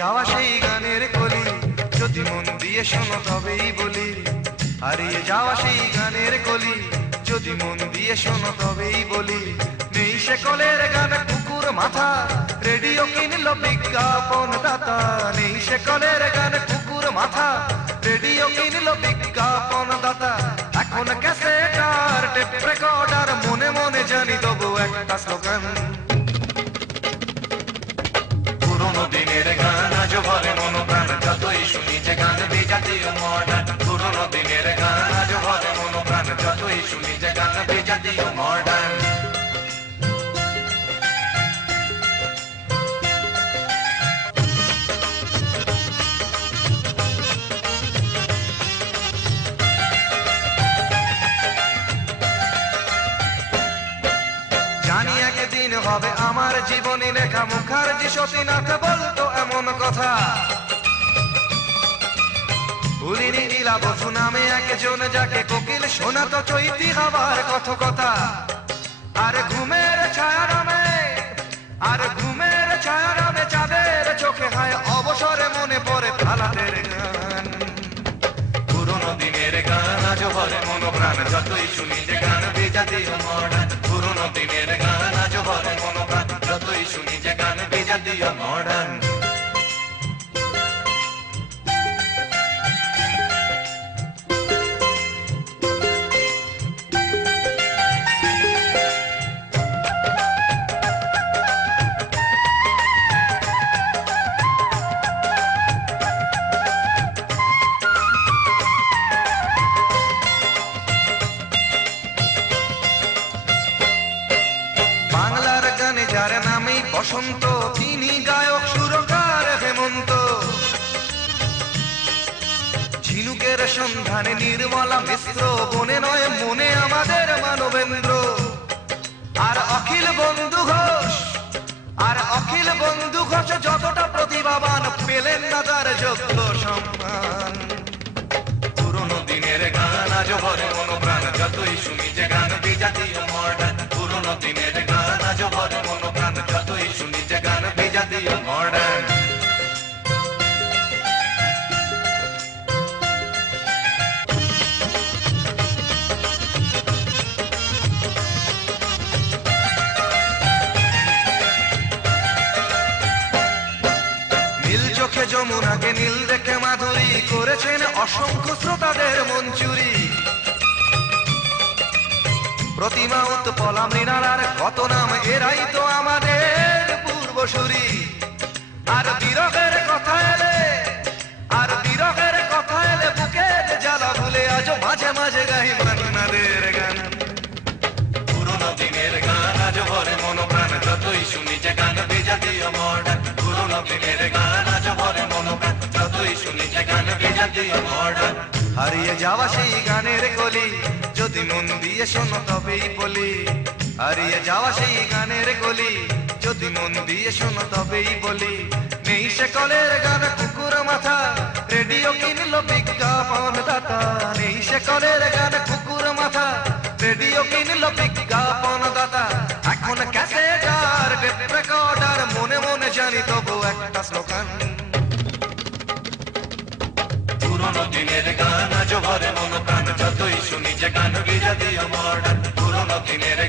যাওয়া সেই গানের কলি যদি মন দিয়ে শোনো তবেই বলি। হারিয়ে যাওয়া সেই গানের কলি যদি মন দিয়ে শোনো তবেই বলি। নেই সে কলের গান কুকুর মাথা, রেডিও কিনলো বিজ্ঞাপন দাতা। নেই সে কলের গান কুকুর মাথা, রেডিও কিনলো বিজ্ঞাপন দাতা। এখন ক্যাসেট আর টেপ রেকর্ডার, মনে মনে জানি তবু একটা স্লোগান। পুরোনো দিনের গান আজও ভরে মন প্রাণ, যতই শুনি যে গান বিজাতীয় মডার্ন। পুরোনো দিনের গান আজও ভরে মন প্রাণ, যতই শুনি যে গান বিজাতীয় মডার্ন। জানি একদিন হবে আমার জীবনী লেখা, মুখার্জি সতীনাথ বলতো এমন কথা। ভুলিনি নীলা বসু নামে একজন, যাকে কোকিল শোনাতো চৈতি হবার কথা। আর ঘুমের ছায়া নামে, আর ঘুমের ছায়া নামে চাঁদের চোখে হয় অবসরে মনে পড়ে ফালাদের গান। পুরোনো দিনের গান আজও ভরে মন প্রাণ, যতই শুনি যে গান বিজাতীয় মডার্ন। পুরোনো দিনের গান আজও ভরে মন প্রাণ, যতই শুনি যে গান বিজাতীয় মডার্ন। বাংলার গানে যার নামেই বসন্ত, তিনি গায়ক সুরকার হেমন্ত। ঝিনুকের সন্ধানে নির্মলা মিশ্র, বনে নয় মনে আমাদের মানবেন্দ্র। আর অখিল বন্ধু ঘোষ, আর অখিল বন্ধু ঘোষ যতটা প্রতিভাবান, পেলেন না তার যোগ্য সম্মান। পুরোনো দিনের গান আজও ভরে মন প্রাণ, যতই শুনি যে গান বিজাতীয় মডার্ন। পুরোনো দিনের গান আজও ভরে মন প্রাণ, যতই শুনি যে গান বিজাতীয় মডার্ন। নীল চোখে যমুনাকে নীল দেখে মাধুরী, করেছেন অসংখ্য শ্রোতাদের মন চুরি। প্রতিমা উৎপলা মৃণালার কত নাম, এরাই তো আমাদের পূর্বসূরি। আর বিরহের কথা এলে, আর বিরহের কথা এলে বুকের জ্বালা ভুলে আজও মাঝে মাঝে গাই মান্নাদের গান। পুরোনো দিনের গান আজও ভরে মন প্রাণ, যতই শুনি যে গান বিজাতীয় মডার্ন। পুরোনো দিনের গান আজও ভরে মন প্রাণ, যতই শুনি যে গান বিজাতীয় মডার্ন। হারিয়ে যাওয়া সেই গানের কলি যদি মন দিয়ে শোনো তবেই বলি। হারিয়ে যাওয়া সেই গানের কলি যদি মন দিয়ে শোনো তবেই বলি। নেই সে কলের গান কুকুর মাথা, রেডিও কিনলো বিজ্ঞাপন দাতা। নেই সে কলের গান কুকুর মাথা, রেডিও কিনলো বিজ্ঞাপন দাতা। এখন ক্যাসেট আর টেপ রেকর্ডার, মনে মনে জানি তবু একটা স্লোগান। পুরোনো দিনের গান আজও ভরে মন প্রাণ, যতই শুনি যে গান বিজাতীয় মডার্ন। পুরোনো দিনের